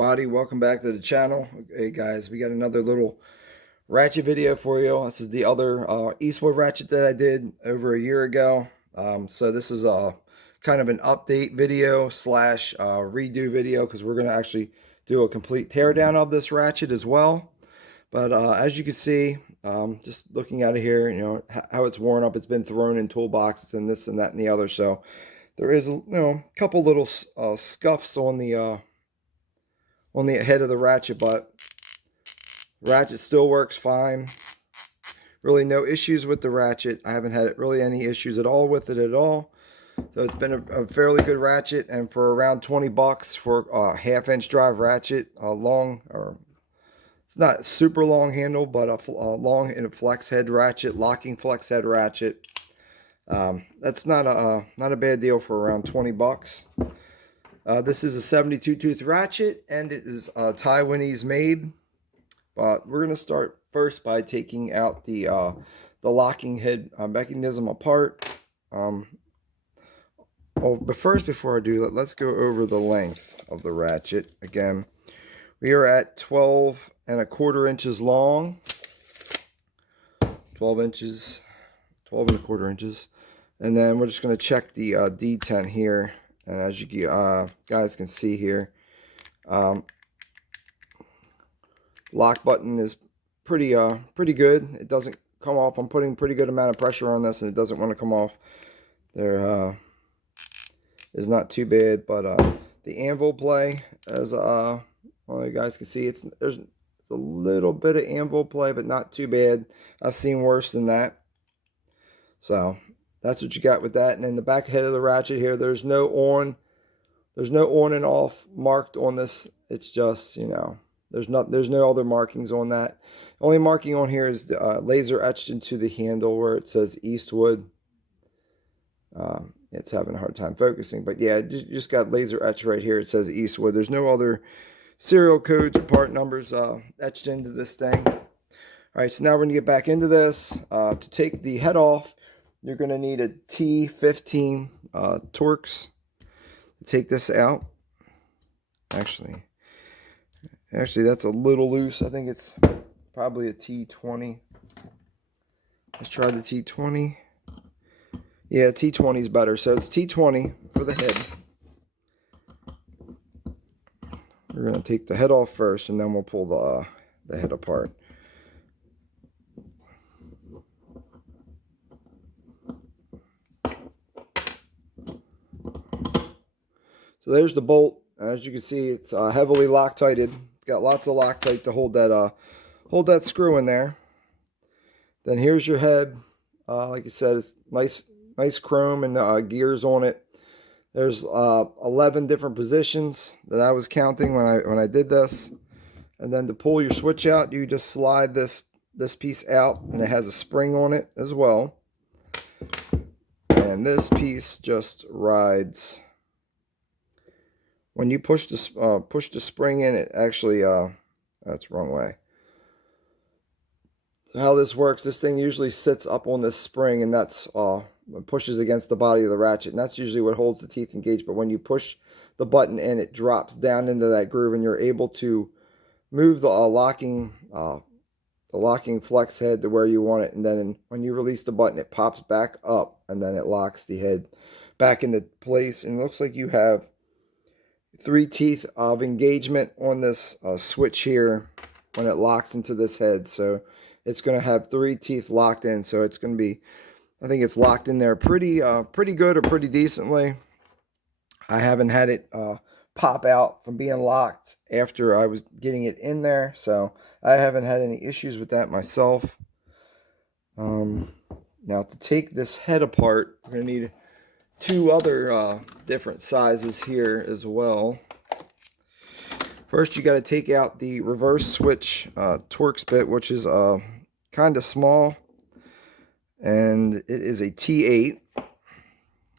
everybody, welcome back to the channel. Hey guys, we got another little ratchet video for you. This is the other Eastwood ratchet that I did over a year ago. So this is a kind of an update video slash redo video, because we're going to actually do a complete teardown of this ratchet as well. But as you can see, just looking at it here, you know how it's worn up. It's been thrown in toolboxes and this and that and the other. So there is a couple little scuffs on the head of the ratchet, but the ratchet still works fine. Really no issues with the ratchet. I haven't had really any issues at all with it at all. So it's been a fairly good ratchet, and for around 20 bucks for a half-inch drive ratchet, it's not super long handle, but a long and a flex head ratchet, locking flex head ratchet. That's not a bad deal for around 20 bucks. This is a 72 tooth ratchet, and it is Taiwanese made. But we're going to start first by taking out the locking head mechanism apart. But first, before I do that, let's go over the length of the ratchet. Again, we are at 12 1/4 inches long. 12 inches, 12 1/4 inches. And then we're just going to check the detent here. And as you guys can see here, lock button is pretty good. It doesn't come off. I'm putting pretty good amount of pressure on this, and it doesn't want to come off. There is not too bad, but the anvil play, as well, you guys can see, there's a little bit of anvil play, but not too bad. I've seen worse than that. So that's what you got with that. And then the back head of the ratchet here, there's no on and off marked on this. It's just, there's no other markings on that. Only marking on here is the laser etched into the handle where it says Eastwood. It's having a hard time focusing, but yeah, just got laser etched right here. It says Eastwood. There's no other serial codes or part numbers etched into this thing. All right, so now we're going to get back into this. To take the head off, you're going to need a T15 Torx to take this out. Actually, that's a little loose. I think it's probably a T20. Let's try the T20. Yeah, T20 is better. So it's T20 for the head. We're going to take the head off first, and then we'll pull the head apart. So there's the bolt. As you can see, it's heavily Loctited. It's got lots of Loctite to hold that screw in there. Then here's your head. Like I said, it's nice chrome and gears on it. There's 11 different positions that I was counting when I did this. And then to pull your switch out, you just slide this piece out, and it has a spring on it as well. And this piece just rides. When you push the spring in, it actually that's the wrong way. So how this works, this thing usually sits up on this spring, and that's pushes against the body of the ratchet, and that's usually what holds the teeth engaged. But when you push the button in, it drops down into that groove, and you're able to move the locking flex head to where you want it. And then when you release the button, it pops back up, and then it locks the head back into place. And it looks like you have 3 teeth of engagement on this switch here when it locks into this head. So it's going to have 3 teeth locked in. So it's going to be, I think it's locked in there pretty good, or pretty decently. I haven't had it pop out from being locked after I was getting it in there, so I haven't had any issues with that myself. Now to take this head apart, we're going to need 2 other different sizes here as well. First, you got to take out the reverse switch Torx bit, which is kind of small, and it is a T8.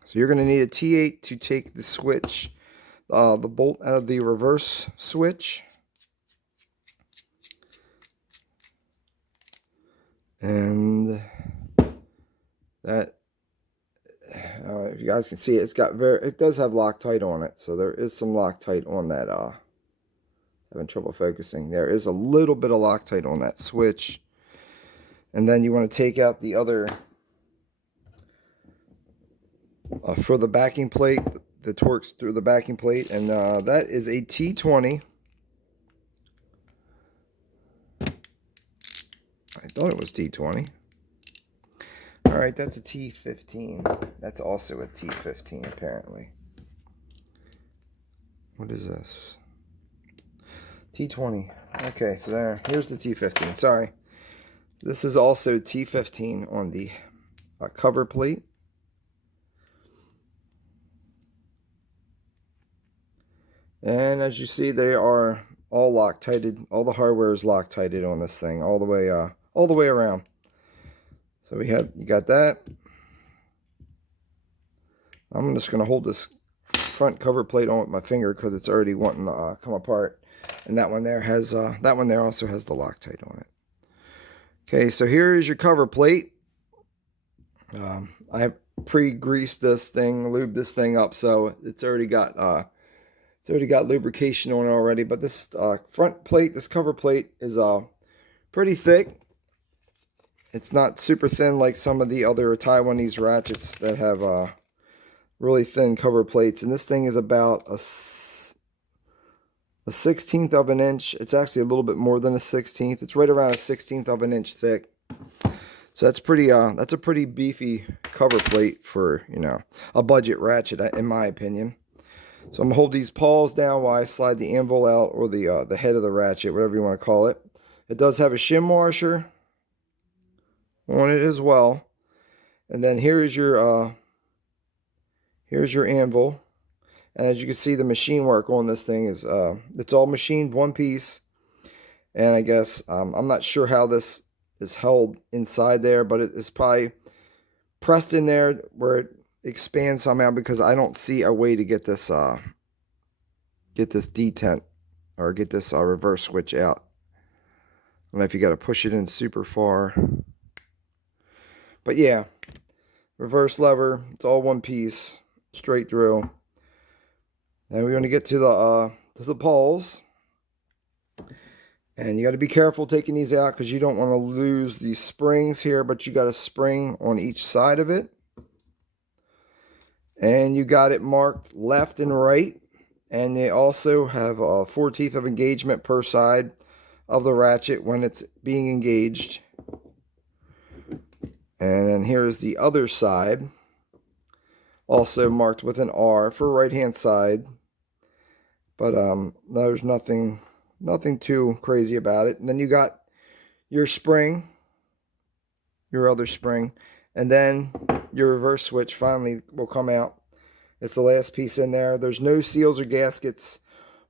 So you're going to need a T8 to take the switch, the bolt out of the reverse switch. And that, if you guys can see it, it does have Loctite on it. So there is some Loctite on that Having trouble focusing. There is a little bit of Loctite on that switch. And then you want to take out the other, for the backing plate, the Torx through the backing plate. And that is a T20. I thought it was T20. Alright, that's a T15. That's also a T15 apparently. What is this? T20. Okay, so here's the T15. Sorry. This is also T15 on the cover plate. And as you see, they are all Loctited. All the hardware is Loctited on this thing, all the way around. So you got that. I'm just going to hold this front cover plate on with my finger because it's already wanting to come apart. And that one there also has the Loctite on it. Okay, so here is your cover plate. I pre-greased this thing, lubed this thing up, so it's already got lubrication on it already. But this front plate, this cover plate, is pretty thick. It's not super thin like some of the other Taiwanese ratchets that have really thin cover plates. And this thing is about a 1/16 of an inch. It's actually a little bit more than a 1/16. It's right around a 1/16 of an inch thick. So that's a pretty beefy cover plate for, a budget ratchet, in my opinion. So I'm gonna hold these pawls down while I slide the anvil out, or the head of the ratchet, whatever you want to call it. It does have a shim washer on it as well. And then here's your anvil. And as you can see, the machine work on this thing is it's all machined one piece. And I guess I'm not sure how this is held inside there, but it is probably pressed in there where it expands somehow, because I don't see a way to get this detent or get this reverse switch out. I don't know if you got to push it in super far. But yeah, reverse lever, it's all one piece, straight through. Then we're going to get to the pawls. And you got to be careful taking these out, because you don't want to lose these springs here, but you got a spring on each side of it. And you got it marked left and right. And they also have 4 teeth of engagement per side of the ratchet when it's being engaged. And then here's the other side, also marked with an R for right hand side. But there's nothing too crazy about it. And then you got your spring, your other spring, and then your reverse switch finally will come out. It's the last piece in there. There's no seals or gaskets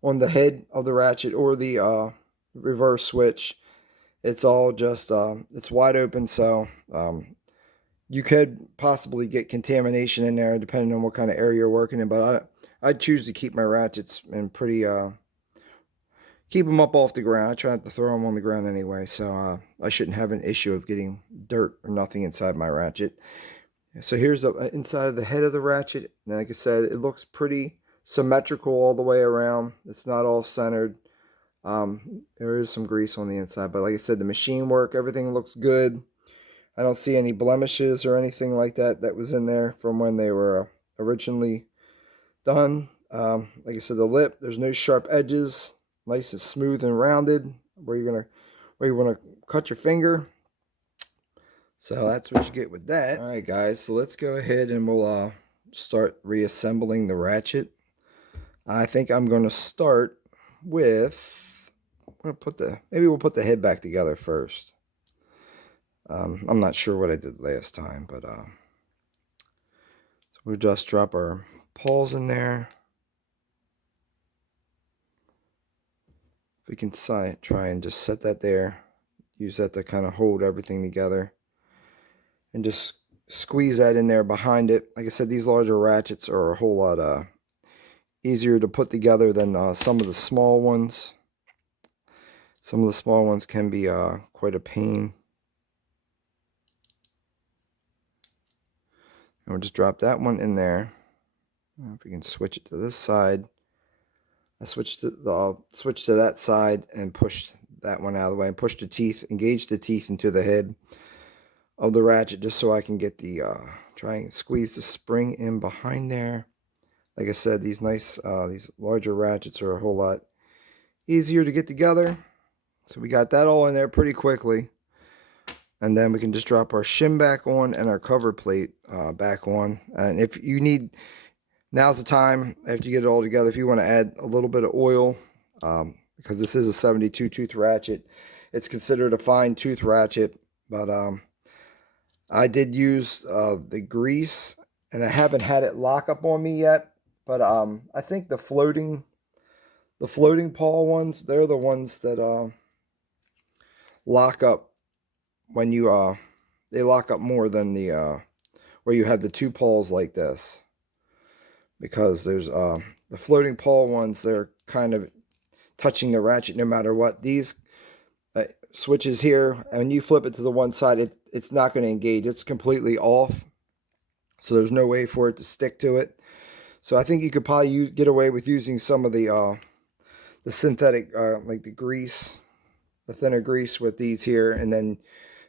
on the head of the ratchet or the reverse switch. It's all just it's wide open, so you could possibly get contamination in there depending on what kind of area you're working in. But I'd choose to keep my ratchets in pretty keep them up off the ground. I try not to throw them on the ground anyway, so I shouldn't have an issue of getting dirt or nothing inside my ratchet. So here's the inside of the head of the ratchet. And like I said, it looks pretty symmetrical all the way around. It's not all centered. There is some grease on the inside, but like I said, the machine work, everything looks good. I don't see any blemishes or anything like that was in there from when they were originally done. Like I said, the lip, there's no sharp edges, nice and smooth and rounded where you want to cut your finger. So that's what you get with that. All right, guys, so let's go ahead and we'll start reassembling the ratchet. I think I'm going to start with, maybe we'll put the head back together first. I'm not sure what I did last time, but so we'll just drop our pawls in there. We can try and just set that there. Use that to kind of hold everything together. And just squeeze that in there behind it. Like I said, these larger ratchets are a whole lot easier to put together than some of the small ones. Some of the small ones can be quite a pain. And we'll just drop that one in there. If we can switch it to this side. I switched to that side and pushed that one out of the way and pushed the teeth, engaged the teeth into the head of the ratchet just so I can get the try and squeeze the spring in behind there. Like I said, these these larger ratchets are a whole lot easier to get together. So we got that all in there pretty quickly. And then we can just drop our shim back on and our cover plate back on. And if you need, now's the time after you get it all together, if you want to add a little bit of oil, because this is a 72 tooth ratchet. It's considered a fine tooth ratchet, but I did use the grease, and I haven't had it lock up on me yet. But I think the floating pawl ones, they're the ones that lock up when you they lock up more than the where you have the two pawls like this, because there's the floating pawl ones, they're kind of touching the ratchet no matter what. These switches here, and when you flip it to the one side, it's not going to engage. It's completely off, so there's no way for it to stick to it. So I think you could probably get away with using some of the synthetic like the grease, the thinner grease with these here, and then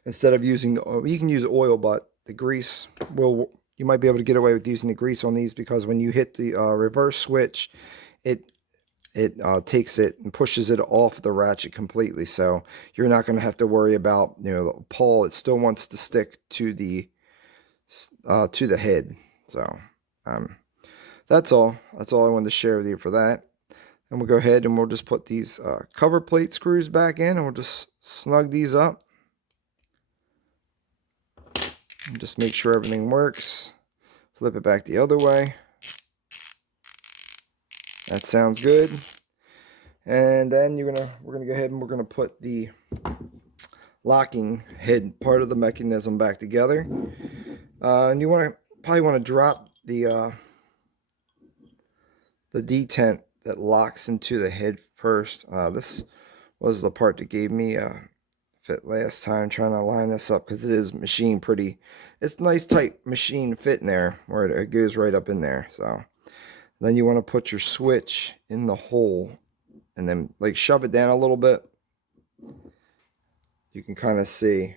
instead of using you can use oil, but the grease you might be able to get away with using the grease on these, because when you hit the reverse switch, it takes it and pushes it off the ratchet completely. So you're not going to have to worry about, you know, the pawl. It still wants to stick to the head. So that's all I wanted to share with you for that. And we'll go ahead and we'll just put these cover plate screws back in, and we'll just snug these up and just make sure everything works. Flip it back the other way. That sounds good. And then we're gonna go ahead and we're gonna put the locking head part of the mechanism back together. And you probably want to drop the detent that locks into the head first. This was the part that gave me a fit last time trying to line this up, because it is machined pretty. It's a nice tight machine fit in there where it goes right up in there. So then you want to put your switch in the hole and then like shove it down a little bit. You can kind of see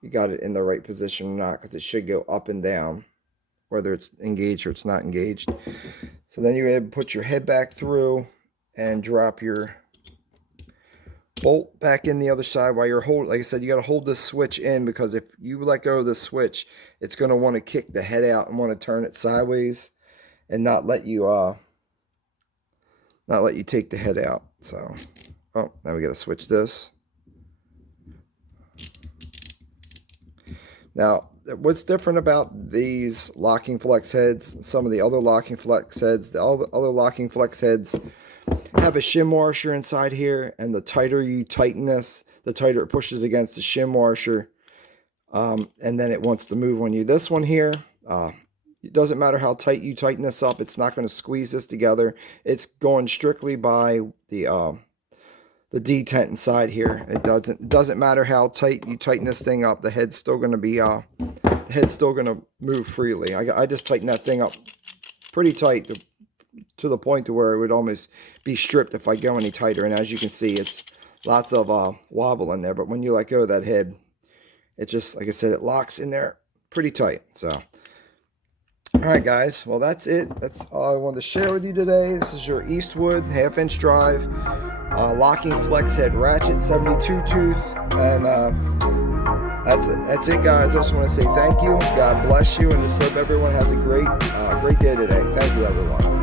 you got it in the right position or not, because it should go up and down whether it's engaged or it's not engaged. So then you're able to put your head back through and drop your bolt back in the other side while you're holding. Like I said, you got to hold this switch in, because if you let go of the switch, it's going to want to kick the head out and want to turn it sideways and not let you take the head out. So, oh, now we got to switch this. Now, what's different about these locking flex heads, some of the other locking flex heads, all the other locking flex heads have a shim washer inside here, and the tighter you tighten this, the tighter it pushes against the shim washer, and then it wants to move on you. This one here, it doesn't matter how tight you tighten this up, it's not going to squeeze this together. It's going strictly by the detent inside here. It doesn't matter how tight you tighten this thing up. The head's still going to be move freely. I just tighten that thing up pretty tight to the point to where it would almost be stripped if I go any tighter. And as you can see, it's lots of wobble in there. But when you let go of that head, it just, like I said, it locks in there pretty tight. So, all right, guys. Well, that's it. That's all I wanted to share with you today. This is your Eastwood 1/2-inch drive locking flex head ratchet, 72 tooth, and that's it, guys. I just want to say thank you. God bless you, and just hope everyone has a great day today. Thank you, everyone.